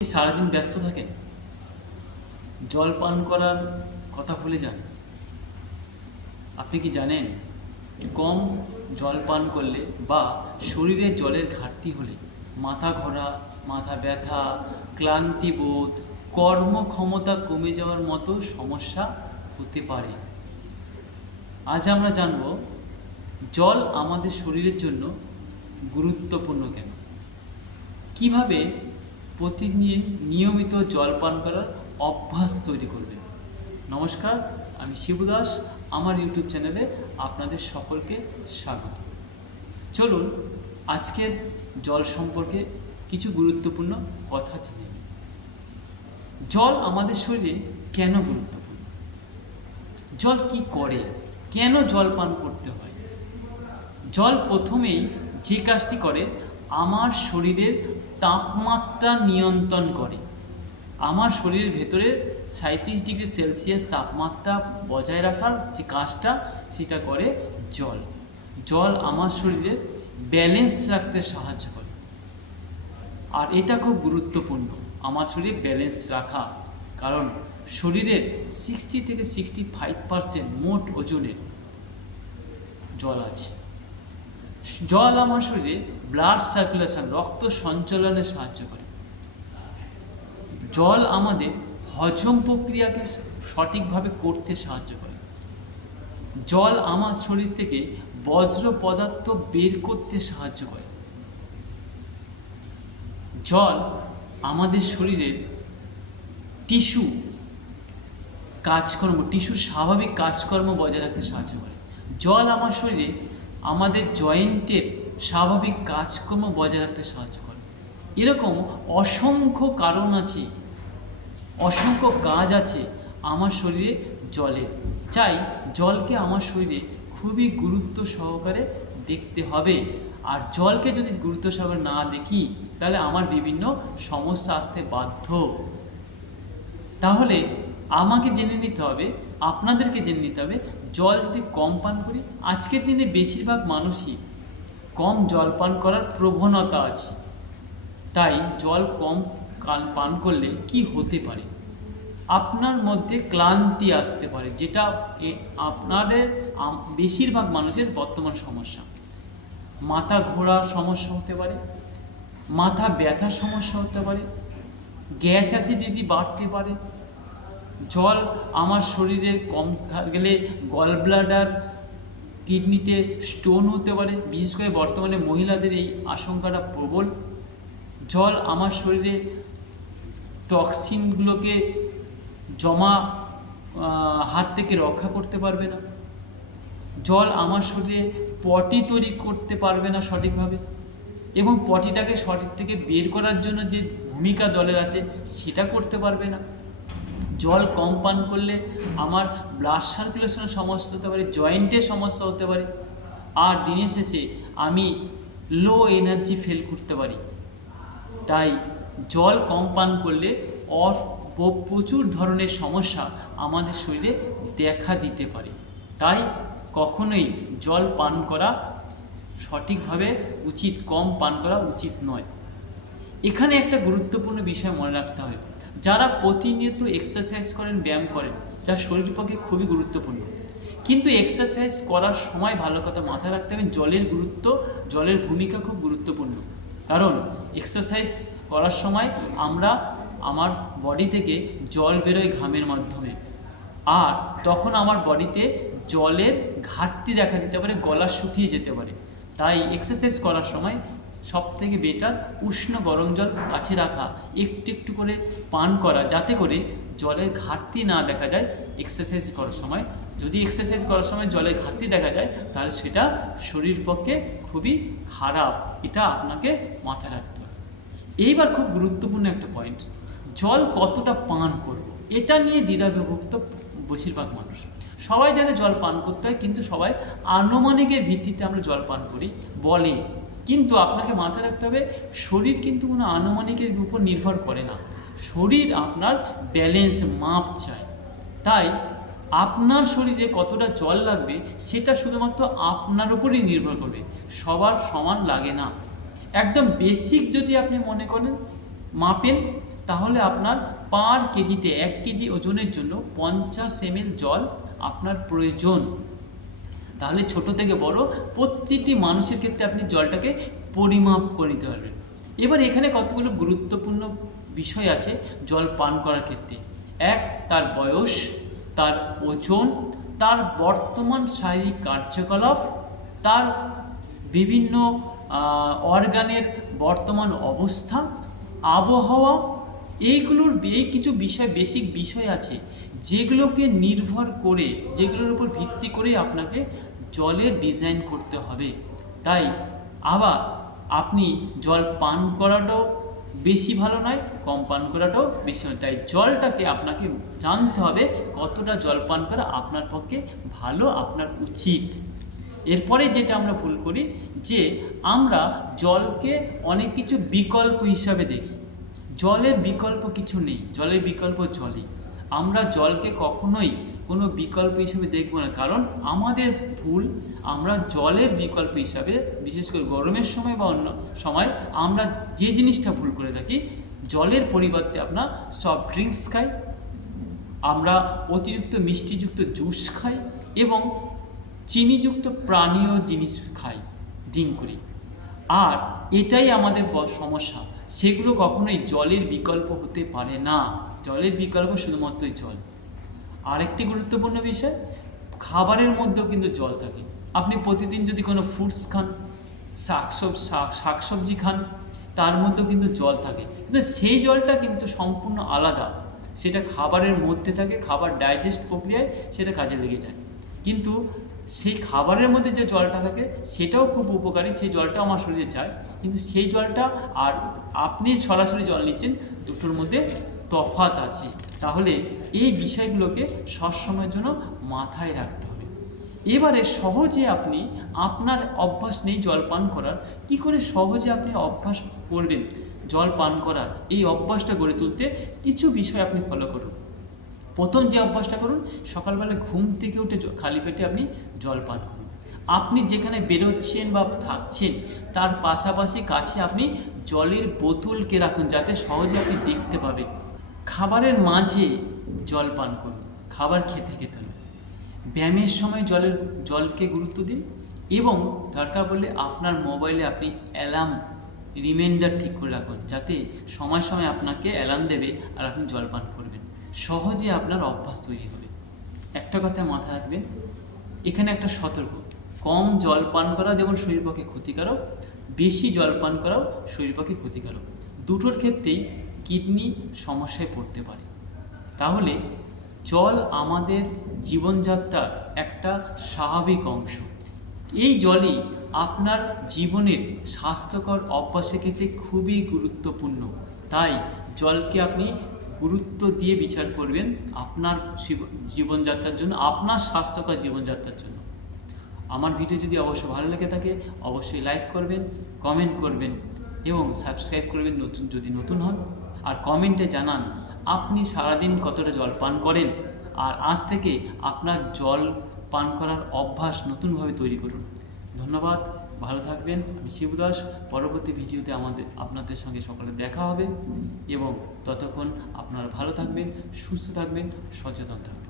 সারাদিন ব্যস্ত থাকেন, জল পান করার কথা ভুলে যান। আপনি কি জানেন কম জল পান করলে বা শরীরে জলের ঘাটতি হলে মাথা ঘোরা, মাথা ব্যথা, ক্লান্তিবোধ, কর্মক্ষমতা কমে যাওয়ার মতো সমস্যা হতে পারে। আজ আমরা জানব জল আমাদের শরীরের জন্য গুরুত্বপূর্ণ কেন, কিভাবে প্রতিদিন নিয়মিত জল পান করার অভ্যাস তৈরি করবেন। নমস্কার, আমি শিবু দাস। আমার ইউটিউব চ্যানেলে আপনাদের সকলকে স্বাগত। চলুন আজকের জল সম্পর্কে কিছু গুরুত্বপূর্ণ কথা জেনে নিই। জল আমাদের শরীরে কেন গুরুত্বপূর্ণ, জল কি করে, কেন জল পান করতে হয়। জল প্রথমেই যে কাজটি করে, আমার শরীরের তাপমাত্রা নিয়ন্ত্রণ করে। আমার শরীরের ভেতরে 37°C তাপমাত্রা বজায় রাখার যে কাজটা, সেটা করে জল। জল আমার শরীরে ব্যালেন্স রাখতে সাহায্য করে, আর এটা খুব গুরুত্বপূর্ণ আমার শরীরে ব্যালেন্স রাখা, কারণ শরীরের 60 থেকে 65% মোট ওজনের জল আছে। জল আমার শরীরে ব্লাড সার্কুলেশন, রক্ত সঞ্চালনে সাহায্য করে। জল আমাদের হজম প্রক্রিয়াকে সঠিকভাবে করতে সাহায্য করে। জল আমার শরীর থেকে বজ্র পদার্থ বের করতে সাহায্য করে। জল আমাদের শরীরের টিস্যুর স্বাভাবিক কাজকর্ম বজায় রাখতে সাহায্য করে। জল আমার শরীরে আমাদের জয়েন্টের স্বাভাবিক কাজকর্ম বজায় রাখতে সাহায্য করে। এরকম অসংখ্য কারণ আছে, অসংখ্য কাজ আছে আমার শরীরে জলের। চাই জলকে আমার শরীরে খুবই গুরুত্ব সহকারে দেখতে হবে। আর জলকে যদি গুরুত্ব সহকারে না দেখি, তাহলে আমার বিভিন্ন সমস্যা আসতে বাধ্য। তাহলে আমাকে জেনে নিতে হবে, আপনাদেরকে জেনে নিতে হবে, জল যদি কম পান করি, আজকের দিনে বেশিরভাগ মানুষই কম জল পান করার প্রবণতা আছে। তাই জল কম পান করলে কি হতে পারে, আপনার মধ্যে ক্লান্তি আসতে পারে, যেটা আপনাদের বেশিরভাগ মানুষের বর্তমান সমস্যা। মাথা ঘোরার সমস্যা হতে পারে, মাথা ব্যথার সমস্যা হতে পারে, গ্যাস অ্যাসিডিটি বাড়তে পারে। জল আমার শরীরে কম গেলে গল ব্লাডার, কিডনিতে স্টোন হতে পারে। বিশেষ করে বর্তমানে মহিলাদের এই আশঙ্কাটা প্রবল। জল আমার শরীরে টক্সিনগুলোকে জমা হাত থেকে রক্ষা করতে পারবে না। জল আমার শরীরে পটি তৈরি করতে পারবে না সঠিকভাবে, এবং পটিটাকে শরীর থেকে বের করার জন্য যে ভূমিকা জলের আছে, সেটা করতে পারবে না। জল কম পান করলে আমার ব্লাড সার্কুলেশনের সমস্যা হতে পারে, জয়েন্টের সমস্যা হতে পারে, আর দিনের শেষে আমি লো এনার্জি ফিল করতে পারি। তাই জল কম পান করলে প্রচুর ধরনের সমস্যা আমাদের শরীরে দেখা দিতে পারে। তাই কখনোই জল পান করা সঠিকভাবে উচিত, কম পান করা উচিত নয়। এখানে একটা গুরুত্বপূর্ণ বিষয় মনে রাখতে হবে, যারা প্রতিনিয়ত এক্সারসাইজ করেন, ব্যায়াম করেন, যা শরীরের পক্ষে খুবই গুরুত্বপূর্ণ, কিন্তু এক্সারসাইজ করার সময় ভালো কথা মাথায় রাখতে হবে, জলের ভূমিকা খুব গুরুত্বপূর্ণ। কারণ এক্সারসাইজ করার সময় আমার বডি থেকে জল বেরোয় ঘামের মাধ্যমে, আর তখন আমার বডিতে জলের ঘাটতি দেখা দিতে পারে, গলা শুকিয়ে যেতে পারে। তাই এক্সারসাইজ করার সময় সবথেকে বেটার উষ্ণ গরম জল কাছে রাখা, একটু একটু করে পান করা, যাতে করে জলের ঘাটতি না দেখা যায় এক্সারসাইজ করার সময়। যদি এক্সারসাইজ করার সময় জলের ঘাটতি দেখা যায়, তাহলে সেটা শরীর পক্ষে খুবই খারাপ। এটা আপনাকে মাথায় রাখতে হবে। এইবার খুব গুরুত্বপূর্ণ একটা পয়েন্ট, জল কতটা পান করব, এটা নিয়ে দ্বিধাবিভক্ত বেশিরভাগ মানুষ। সবাই জানে জল পান করতে হয়, কিন্তু সবাই আনুমানিকের ভিত্তিতে আমরা জল পান করি বলে। কিন্তু আপনাকে মাথায় রাখতে হবে, শরীর কিন্তু কোনো আনুমানিকের উপর নির্ভর করে না। শরীর আপনার ব্যালেন্স, মাপ চায়। তাই আপনার শরীরে কতটা জল লাগবে, সেটা শুধুমাত্র আপনার উপরই নির্ভর করবে, সবার সমান লাগে না। একদম বেসিক যদি আপনি মনে করেন মাপেন, তাহলে আপনার পার কেজিতে 1 কেজি ওজনের জন্য 50 ml জল আপনার প্রয়োজন। তাহলে ছোট থেকে বড় প্রতিটি মানুষের ক্ষেত্রে আপনি জলটাকে পরিমাপ করে নিতে পারবেন। এবার এখানে কতগুলো গুরুত্বপূর্ণ বিষয় আছে জল পান করার ক্ষেত্রে। এক, তার বয়স, তার ওজন, তার বর্তমান শারীরিক কার্যকলাপ, তার বিভিন্ন অর্গানের বর্তমান অবস্থা, আবহাওয়া, এইগুলোর কিছু বিষয়, বেসিক বিষয় আছে যেগুলোকে নির্ভর করে, যেগুলোর উপর ভিত্তি করে আপনাকে জলের ডিজাইন করতে হবে। তাই আবার আপনি জল পান করাটাও বেশি ভালো নয়, কম পান করাটাও বেশি ভালো। তাই জলটাকে আপনাকে জানতে হবে কতটা জল পান করা আপনার পক্ষে ভালো, আপনার উচিত। এরপরে যেটা আমরা ভুল করি যে আমরা জলকে অনেক কিছু বিকল্প হিসাবে দেখি। জলের বিকল্প কিছু নেই, জলের বিকল্প জলই। আমরা জলকে কখনোই কোনো বিকল্প হিসেবে দেখব না, কারণ আমাদের ভুল। আমরা জলের বিকল্প হিসাবে, বিশেষ করে গরমের সময় বা অন্য সময়, আমরা যে জিনিসটা ভুল করে থাকি, জলের পরিবর্তে আমরা সফট ড্রিঙ্কস খাই, আমরা অতিরিক্ত মিষ্টিযুক্ত জুস খাই এবং চিনিযুক্ত পানীয় জিনিস খাই, ড্রিঙ্ক করি। আর এটাই আমাদের সমস্যা। সেগুলো কখনোই জলের বিকল্প হতে পারে না। জলের বিকল্প শুধুমাত্রই জল। আরেকটি গুরুত্বপূর্ণ বিষয়, খাবারের মধ্যেও কিন্তু জল থাকে। আপনি প্রতিদিন যদি কোনো ফ্রুটস খান, শাকসবজি খান, তার মধ্যেও কিন্তু জল থাকে, কিন্তু সেই জলটা কিন্তু সম্পূর্ণ আলাদা। সেটা খাবারের মধ্যে থাকে, খাবার ডাইজেস্ট প্রক্রিয়ায় সেটা কাজে লেগে যায়। কিন্তু সেই খাবারের মধ্যে যে জলটা থাকে সেটাও খুব উপকারী, সেই জলটা আমার শরীরে যায়, কিন্তু সেই জলটা আর আপনি সরাসরি জল নিচ্ছেন, দুটোর মধ্যে তফাৎ আছে। তাহলে এই বিষয়গুলোকে সবসময়ের জন্য মাথায় রাখতে হবে। এবারে সহজে আপনি, আপনার অভ্যাস নেই জল পান করার, কি করে সহজে আপনি অভ্যাস করবেন জল পান করার? এই অভ্যাসটা গড়ে তুলতে কিছু বিষয় আপনি ফলো করুন। প্রথম যে অভ্যাসটা করুন, সকালবেলা ঘুম থেকে উঠে খালি পেটে আপনি জল পান করুন। আপনি যেখানে বেরোচ্ছেন বা থাকছেন তার পাশাপাশি কাছে আপনি জলের বোতলকে রাখুন, যাতে সহজে আপনি দেখতে পাবেন। খাবারের মাঝে জল পান করুন, খাবার খেতে খেতে নয়। ব্যায়ামের সময় জলকে গুরুত্ব দিন এবং দরকার পড়লে আপনার মোবাইলে আপনি অ্যালার্ম রিমাইন্ডার ঠিক করে রাখুন, যাতে সময় সময় আপনাকে অ্যালার্ম দেবে আর আপনি জল পান করবেন। সহজে আপনার অভ্যাস তৈরি হবে। একটা কথা মাথায় রাখবেন, এখানে একটা সতর্ক, কম জল পান করা যেমন শরীর পক্ষে ক্ষতিকারক, বেশি জল পান করাও শরীর পক্ষে ক্ষতিকারক। দুটোর ক্ষেত্রেই কিডনি সমস্যায় পড়তে পারে। তাহলে জল আমাদের জীবনযাত্রার একটা স্বাভাবিক অংশ। এই জলই আপনার জীবনের স্বাস্থ্যকর অভ্যাসের ক্ষেত্রে খুবই গুরুত্বপূর্ণ। তাই জলকে আপনি গুরুত্ব দিয়ে বিচার করবেন আপনার জীবনযাত্রার জন্য, আপনার স্বাস্থ্যকর জীবনযাত্রার জন্য। আমার ভিডিও যদি অবশ্যই ভালো লেগে থাকে অবশ্যই লাইক করবেন, কমেন্ট করবেন এবং সাবস্ক্রাইব করবেন যদি নতুন হন। আর কমেন্টে জানান আপনি সারাদিন কতটা জল পান করেন, আর আজ থেকে আপনার জল পান করার অভ্যাস নতুনভাবে তৈরি করুন। ধন্যবাদ, ভালো থাকবেন। আমি শিবু দাস। পরবর্তী ভিডিওতে আপনাদের সঙ্গে সকালে দেখা হবে এবং ততক্ষণ আপনারা ভালো থাকবেন, সুস্থ থাকবেন, সচেতন থাকবেন।